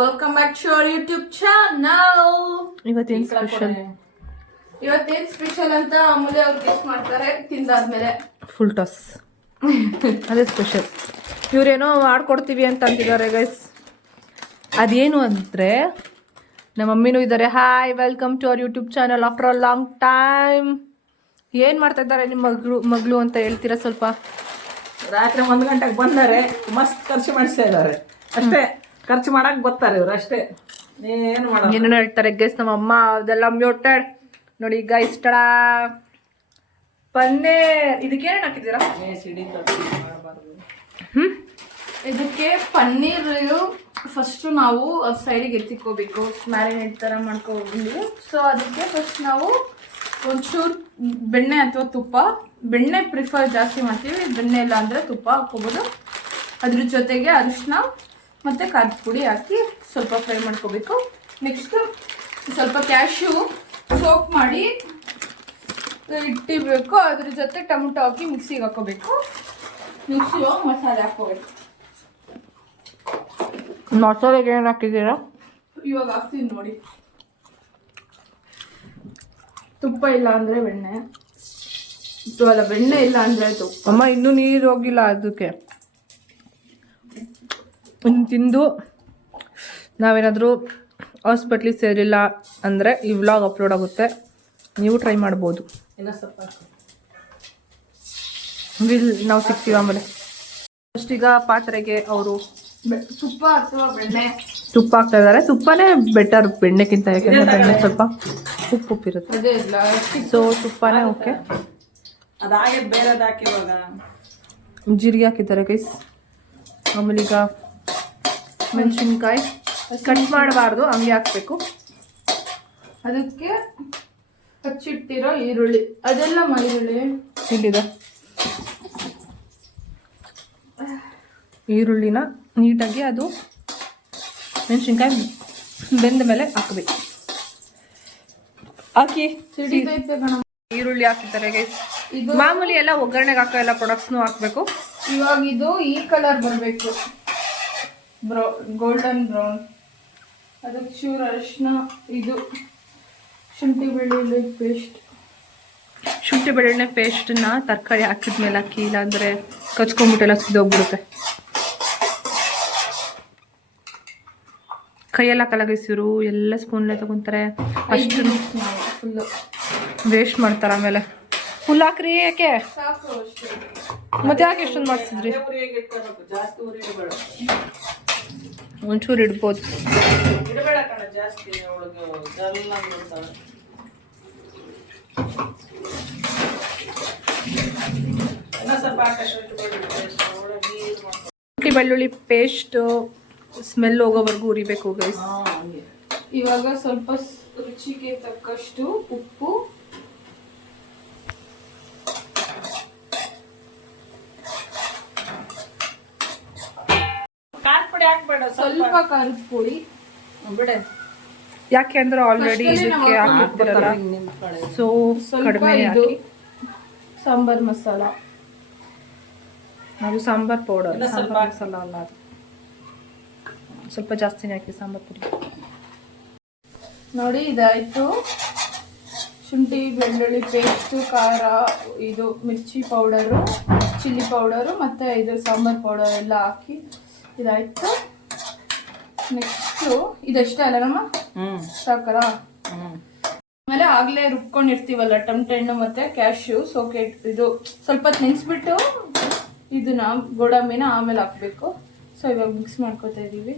Welcome back to our YouTube channel. ಇವತ್ತೇನು special ಅಂತ ಆಮೇಲೆ ಅವ್ರು ಗೆಸ್ ಮಾಡ್ತಾರೆ ತಿಂದಾದ್ಮೇಲೆ. ಫುಲ್ ಟಾಸ್ ಅದೇ ಸ್ಪೆಷಲ್. ಇವ್ರೇನೋ ಮಾಡ್ಕೊಡ್ತೀವಿ ಅಂತ ಅಂತಿದ್ದಾರೆ ಗೈಸ್. ಅದೇನು ಅಂದರೆ ನಮ್ಮ ಮಮ್ಮಿನೂ ಇದ್ದಾರೆ. Hi, welcome to our YouTube channel after a long time. ಏನು ಮಾಡ್ತಾ ಇದ್ದಾರೆ ನಿಮ್ಮ ಮಗಳು ಅಂತ ಹೇಳ್ತೀರಾ ಸ್ವಲ್ಪ? ರಾತ್ರಿ 1 ಗಂಟೆಗೆ ಬಂದರೆ ಮಸ್ತ್ ಖರ್ಚು ಮಾಡಿಸ್ತಾ ಇದ್ದಾರೆ ಅಷ್ಟೇ. ಖರ್ಚು ಮಾಡಕ್ ಬರ್ತಾರೆ ಇವ್ರು ಅಷ್ಟೇ, ಏನು ಮಾಡೋದು. ಏನೇನು ಹೇಳ್ತಾರೆ ಗೈಸ್ ನಮ್ಮ ಅಮ್ಮ. ಅದೆಲ್ಲ ಮ್ಯೂಟೆಡ್ ನೋಡಿ ಗೈಸ್. ಟಡ ಪನ್ನೀರ್. ಇದಕ್ಕೆ ಏನೇನು ಹಾಕಿದ್ದೀರಾ? ಇದಕ್ಕೆ ಪನ್ನೀರ್ ಫಸ್ಟ್ ನಾವು ಸೈಡಿಗೆ ಎತ್ತಿಕೋಬೇಕು, ಮ್ಯಾರಿನೇಟ್ ಥರ ಮಾಡ್ಕೋಬೇಕು. ಸೊ ಅದಕ್ಕೆ ಫಸ್ಟ್ ನಾವು ಒಂಚೂರು ಬೆಣ್ಣೆ ಅಥವಾ ತುಪ್ಪ, ಬೆಣ್ಣೆ ಪ್ರಿಫರ್ ಜಾಸ್ತಿ ಮಾಡ್ತೀವಿ, ಬೆಣ್ಣೆ ಇಲ್ಲ ಅಂದರೆ ತುಪ್ಪ ಹಾಕ್ಕೋಬೋದು. ಅದ್ರ ಜೊತೆಗೆ ಅರಿಶಿನ ಮತ್ತು ಖಾರದ ಪುಡಿ ಹಾಕಿ ಸ್ವಲ್ಪ ಫ್ರೈ ಮಾಡ್ಕೋಬೇಕು. ನೆಕ್ಸ್ಟು ಸ್ವಲ್ಪ ಕ್ಯಾಶ್ಯೂ ಸೋಕ್ ಮಾಡಿ ಇಟ್ಟಿರಬೇಕು. ಅದ್ರ ಜೊತೆ ಟೊಮೊಟೊ ಹಾಕಿ ಮಿಕ್ಸಿಗೆ ಹಾಕೋಬೇಕು. ಮಿಕ್ಸಿಗೆ ಮಸಾಲೆ ಹಾಕೋಬೇಕು. ಮಸಾಲೆಗೆ ಏನು ಹಾಕಿದ್ದೀರಾ? ಇವಾಗ ಹಾಕ್ತೀನಿ ನೋಡಿ. ತುಪ್ಪ ಇಲ್ಲ ಅಂದರೆ ಬೆಣ್ಣೆ, ಅಲ್ಲ ಬೆಣ್ಣೆ ಇಲ್ಲ ಅಂದರೆ ತುಪ್ಪ. ಅಮ್ಮ ಇನ್ನೂ ನೀರು ಹೋಗಿಲ್ಲ ಅದಕ್ಕೆ. ಇನ್ನು ತಿಂದು ನಾವೇನಾದರೂ ಹಾಸ್ಪಿಟ್ಲಿಗೆ ಸೇರಿಲ್ಲ ಅಂದರೆ ಈ ವ್ಲಾಗ್ ಅಪ್ಲೋಡ್ ಆಗುತ್ತೆ, ನೀವು ಟ್ರೈ ಮಾಡ್ಬೋದು. ನಾವು ಸಿಗ್ತೀವಿ ಆಮೇಲೆ. ಫಸ್ಟ್ ಈಗ ಪಾತ್ರೆಗೆ ಅವರು ತುಪ್ಪ ಅಥವಾ ಬೆಣ್ಣೆ, ತುಪ್ಪ ಹಾಕ್ತಾ ಇದ್ದಾರೆ. ತುಪ್ಪನೇ ಬೆಟರ್ ಬೆಣ್ಣೆಗಿಂತ, ಯಾಕೆಂದರೆ ಬೆಣ್ಣೆ ಸ್ವಲ್ಪ ಉಪ್ಪಿರುತ್ತೆ. ಅದೇ ಇಲ್ಲ ಸೊ ತುಪ್ಪನೇ ಓಕೆ. ಅದಾಗೆ ಬೇರೆದು ಹಾಕಿ ಇವಾಗ ಜೀರಿಗೆ ಹಾಕಿದ್ದಾರೆ ಗೈಸ್. ಆಮೇಲೆ ಈಗ ಮೆಣಸಿನ್ಕಾಯಿ ಕಟ್ ಮಾಡಬಾರ್ದು, ಹಂಗೆ ಹಾಕ್ಬೇಕು. ಅದಕ್ಕೆ ಹಚ್ಚಿಟ್ಟಿರೋ ಈರುಳ್ಳಿ, ಅದೆಲ್ಲ ಈರುಳ್ಳಿ ಇಲ್ಲಿದೆ. ಈರುಳ್ಳಿನ ನೀಟಾಗಿ ಅದು ಮೆಣಸಿನ್ಕಾಯಿ ಬೆಂದ ಮೇಲೆ ಹಾಕಬೇಕು. ಹಾಕಿ ಸಿಡಿದೈತೆ ಕಣ. ಈರುಳ್ಳಿ ಹಾಕಿದ್ದಾರೆ ಗೈಸ್. ಇದು ಮಾಮೂಲಿ ಎಲ್ಲ ಒಗ್ಗರಣೆಗೆ ಹಾಕೋ ಎಲ್ಲ ಪ್ರಾಡಕ್ಟ್ಸ್ನು ಹಾಕಬೇಕು. ಇವಾಗ ಇದು ಈ ಕಲರ್ ಬರಬೇಕು, ಗೋಲ್ಡನ್ ಬ್ರೌನ್. ಅದಕ್ಕೆ ಚೂರು ಅರಿಶಿನ, ಇದು ಶುಂಠಿ ಬೆಳ್ಳುಳ್ಳಿ ಪೇಸ್ಟ್. ಶುಂಠಿ ಬೆಳ್ಳುಳ್ಳಿ ಪೇಸ್ಟನ್ನ ತರಕಾರಿ ಹಾಕಿದ್ಮೇಲೆ ಹಾಕಿ, ಇಲ್ಲಾಂದರೆ ಕಚ್ಕೊಂಡ್ಬಿಟ್ಟೆಲ್ಲ ಸಿದೋಗ್ಬಿಡುತ್ತೆ. ಕೈಯೆಲ್ಲ ಕಲಗಿಸಿರು ಎಲ್ಲ ಸ್ಪೂನ್ಲೆ ತಗೊತಾರೆ, ಅಷ್ಟು ಫುಲ್ಲು ವೇಸ್ಟ್ ಮಾಡ್ತಾರೆ. ಆಮೇಲೆ ಫುಲ್ ಹಾಕ್ರಿ. ಯಾಕೆ ಸಾಕು ಅಷ್ಟೇ. ಮತ್ತೆ ಯಾಕೆ ಎಷ್ಟೊಂದು ಮಾಡಿಸಿದ್ರಿ? ಜಾಸ್ತಿ ಉರಿ ಇಡಬೇಡ, ಒಂಚೂರು ಇಡ್ಬೋದು. ಇಡಬೇಡ ಕಣ ಜಾಸ್ತಿ, ಅವಳಿಗೆ ಎಲ್ಲ ನೋಡ್ತಾಳೆ. ಸ್ವಲ್ಪ ಶುಂಠಿ ಬೆಳ್ಳುಳ್ಳಿ ಪೇಸ್ಟ್ ಸ್ಮೆಲ್ ಹೋಗೋವರೆಗೂ ಉರಿಬೇಕು ಗೈಸ್. ಇವಾಗ ಸ್ವಲ್ಪ ರುಚಿಗೆ ತಕ್ಕಷ್ಟು ಉಪ್ಪು, ಖಾರದ ಪುಡಿ ಹಾಕ್ಬೇಡ, ಸ್ವಲ್ಪ ಖಾರದ ಪುಡಿ ಬಿಡೆ. ಯಾಕೆ ಅಂದ್ರೆ ಆಲ್ರೆಡಿ ಇದಕ್ಕೆ ಹಾಕಿರ್ತೀರಲ್ಲ, ಸೊ ಸ್ವಲ್ಪ ಕಡಿಮೆ ಇದು ಹಾಕಿ. ಸಾಂಬಾರ್ ಮಸಾಲ, ನಾವು ಸಾಂಬಾರ್ ಪೌಡರ್, ಎಲ್ಲ ಸ್ವಲ್ಪ ಸಾಂಬಾರ್ ಮಸಾಲ ಅಲ್ಲ ಅದು, ಸ್ವಲ್ಪ ಜಾಸ್ತಿನೇ ಹಾಕಿ ಸಾಂಬಾರ್ ಪುಡಿ. ನೋಡಿ ಇದಾಯ್ತು. ಶುಂಠಿ ಬೆಳ್ಳುಳ್ಳಿ ಪೇಸ್ಟು, ಖಾರ, ಇದು ಮಿರ್ಚಿ ಪೌಡರು, ಚಿಲ್ಲಿ ಪೌಡರು ಮತ್ತು ಇದು ಸಾಂಬಾರ್ ಪೌಡರ್ ಎಲ್ಲ ಹಾಕಿ ಇದಾಯ್ತು. ನೆಕ್ಸ್ಟು ಇದಷ್ಟೇ ಅಲ್ಲ ನಮ್ಮ ಸಾಕರ. ಆಮೇಲೆ ಆಗಲೇ ರುಬ್ಕೊಂಡಿರ್ತೀವಲ್ಲ ಟೊಮಟೆ ಹಣ್ಣು ಮತ್ತು ಕ್ಯಾಶ್ಯೂ, ಸೋಕೆ ಇದು ಸ್ವಲ್ಪ ನೆನೆಸ್ಬಿಟ್ಟು ಇದನ್ನ ಗೋಡಂಬಿನ ಆಮೇಲೆ ಹಾಕಬೇಕು. ಸೊ ಇವಾಗ ಮಿಕ್ಸ್ ಮಾಡ್ಕೊತಾ ಇದ್ದೀವಿ.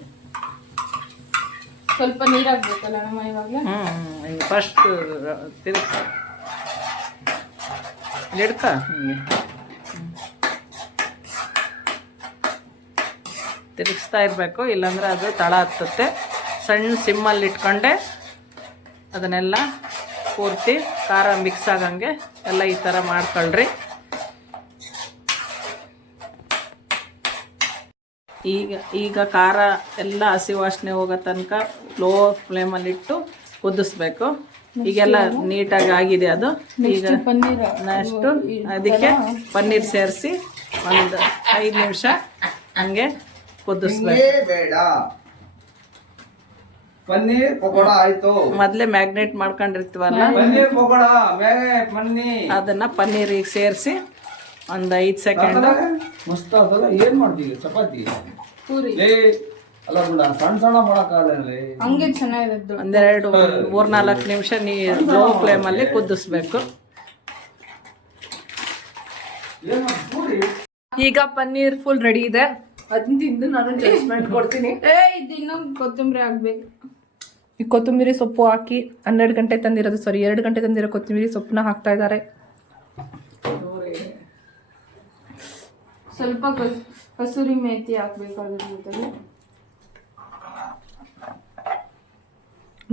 ಸ್ವಲ್ಪ ನೀರು ಹಾಕ್ಬೇಕಲ್ಲ ನಮ್ಮ ಇವಾಗಲೇ. ಫಸ್ಟ್ ತಿರುಗ್ತಾ ಹಿಡ್ಕ, ತಿರುಗಿಸ್ತಾ ಇರಬೇಕು, ಇಲ್ಲಾಂದ್ರೆ ಅದು ತಳ ಹತ್ತುತ್ತೆ. ಸಣ್ಣ ಸಿಮ್ಮಲ್ಲಿ ಇಟ್ಕೊಂಡೆ ಅದನ್ನೆಲ್ಲ ಪೂರ್ತಿ ಖಾರ ಮಿಕ್ಸ್ ಆಗಂಗೆ ಎಲ್ಲ ಈ ಥರ ಮಾಡ್ಕೊಳ್ರಿ. ಈಗ ಖಾರ ಎಲ್ಲ ಹಸಿ ವಾಸನೆ ಹೋಗೋ ತನಕ ಲೋ ಫ್ಲೇಮಲ್ಲಿಟ್ಟು ಕುದಿಸ್ಬೇಕು. ಈಗೆಲ್ಲ ನೀಟಾಗಿ ಆಗಿದೆ ಅದು. ಈಗ ನೆಕ್ಸ್ಟು ಅದಕ್ಕೆ ಪನ್ನೀರ್ ಸೇರಿಸಿ ಒಂದು 5 ನಿಮಿಷ ಹಂಗೆ ಕುದಿಸ್ಬೇಕು. ಪನ್ನೀರ್ ಪಕೋಡ ಆಯ್ತು. ಮೊದಲೇ ಮ್ಯಾಗ್ನೇಟ್ ಮಾಡ್ಕೊಂಡಿರ್ತೀವಲ್ಲ, ಪನ್ನೀರ್ ಪಕೋಡ ಮೇಲೆ ಪನ್ನೀರ್ ಅದನ್ನು ಪನ್ನೀರಿಗೆ ಸೇರಿಸಿ ಒಂದು 5 ಸೆಕೆಂಡ್. ಮಸ್ತ್ ಅದಲ್ಲ. ಏನ್ ಮಾಡ್ತೀವಿ ಚಪಾತಿ ಪೂರಿ ಲೇ ಅಲ್ಲ ಬಿಡ, ಸಣ್ಣ ಸಣ್ಣ ಮಾಡಕ್ಕಾಗಲ್ಲ. ಹಂಗೆ ಚೆನ್ನಾಗಿರೋದು. ಒಂದೆರಡು 3-4 ನಿಮಿಷ ಲೋ ಫ್ಲೇಮಲ್ಲಿ ಕುದಿಸ್ಬೇಕು. ಈಗ ಪನ್ನೀರ್ ಫುಲ್ ರೆಡಿ ಇದೆ. ಅದನ್ನ ತಿಂದು ನಾನು ಜಡ್ಜ್ಮೆಂಟ್ ಕೊಡ್ತೀನಿ. ಇದು ಇನ್ನೊಂದು ಕೊತ್ತಂಬರಿ ಆಗ್ಬೇಕು. ಈ ಕೊತ್ತಂಬರಿ ಸೊಪ್ಪು ಹಾಕಿ 12 ಗಂಟೆ ತಂದಿರೋದು, 2 ಗಂಟೆ ತಂದಿರೋ ಕೊತ್ತಂಬರಿ ಸೊಪ್ಪನ್ನ ಹಾಕ್ತಾ ಇದ್ದಾರೆ. ಸ್ವಲ್ಪ ಕಸೂರಿ ಮೇಥಿ ಹಾಕ್ಬೇಕು ಅದ್ರ ಜೊತೆಗೆ.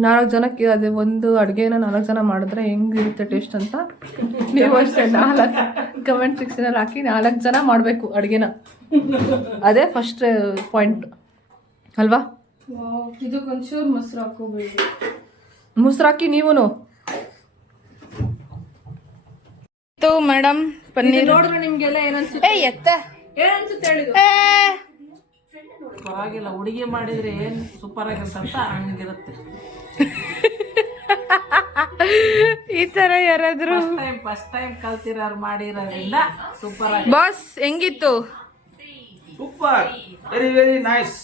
4 ಜನಕ್ಕೆ ಅದೇ ಒಂದು ಅಡುಗೆನ 4 ಜನ ಮಾಡಿದ್ರೆ ಹೆಂಗಿರುತ್ತೆ ಟೇಸ್ಟ್ ಅಂತ ನೀವು ಅಷ್ಟೇ 4 ಕಮೆಂಟ್ ಸೆಕ್ಷನಲ್ಲಿ ಹಾಕಿ 4 ಜನ ಮಾಡಬೇಕು ಅಡುಗೆನ. ಅದೇ ಫಸ್ಟ್ ಪಾಯಿಂಟ್ ಅಲ್ವಾ? ಇದಕ್ಕೊಂಚೂರು ಮೊಸರು ಹಾಕೋಬೇಕು. ಮೊಸರು ಹಾಕಿ ನೀವು ಮೇಡಮ್ ಪನ್ನೀರ್ ನೋಡಿದ್ರೆ ನಿಮ್ಗೆಲ್ಲ ಏನನ್ಸುತ್ತೆ? ಏನನ್ಸುತ್ತೆ ಹೇಳಿದ್ರು? ಪರವಾಗಿಲ್ಲ, ಹುಡುಗಿ ಮಾಡಿದ್ರೆ ಏನು ಸೂಪರ್ ಆಗಿರ್ತಂತ ಹಂಗಿರುತ್ತೆ. ಈ ತರ ಯಾರಾದ್ರೂ ಫಸ್ಟ್ ಟೈಮ್ ಕಲ್ತಿರೋರು ಮಾಡಿರೋದ್ರಿಂದ ಸೂಪರ್ ಆಗಿ. ಬಾಸ್ ಹೆಂಗಿತ್ತು? Super, very very nice.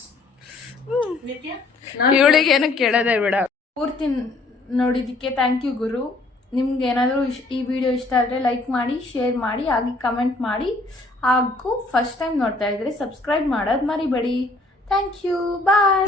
ಇವಳಿಗೆ ಏನು ಕೇಳೋದೇ ಬೇಡ. ಪೂರ್ತಿ ನೋಡಿದ್ದಕ್ಕೆ ಥ್ಯಾಂಕ್ ಯು ಗುರು. ನಿಮ್ಗೆ ಏನಾದರೂ ಈ ವಿಡಿಯೋ ಇಷ್ಟ ಆದರೆ ಲೈಕ್ ಮಾಡಿ, ಶೇರ್ ಮಾಡಿ, ಹಾಗೆ ಕಮೆಂಟ್ ಮಾಡಿ. ಹಾಗೂ ಫಸ್ಟ್ ಟೈಮ್ ನೋಡ್ತಾ ಇದ್ರೆ ಸಬ್ಸ್ಕ್ರೈಬ್ ಮಾಡೋದು ಮರಿಬೇಡಿ. Thank you, bye.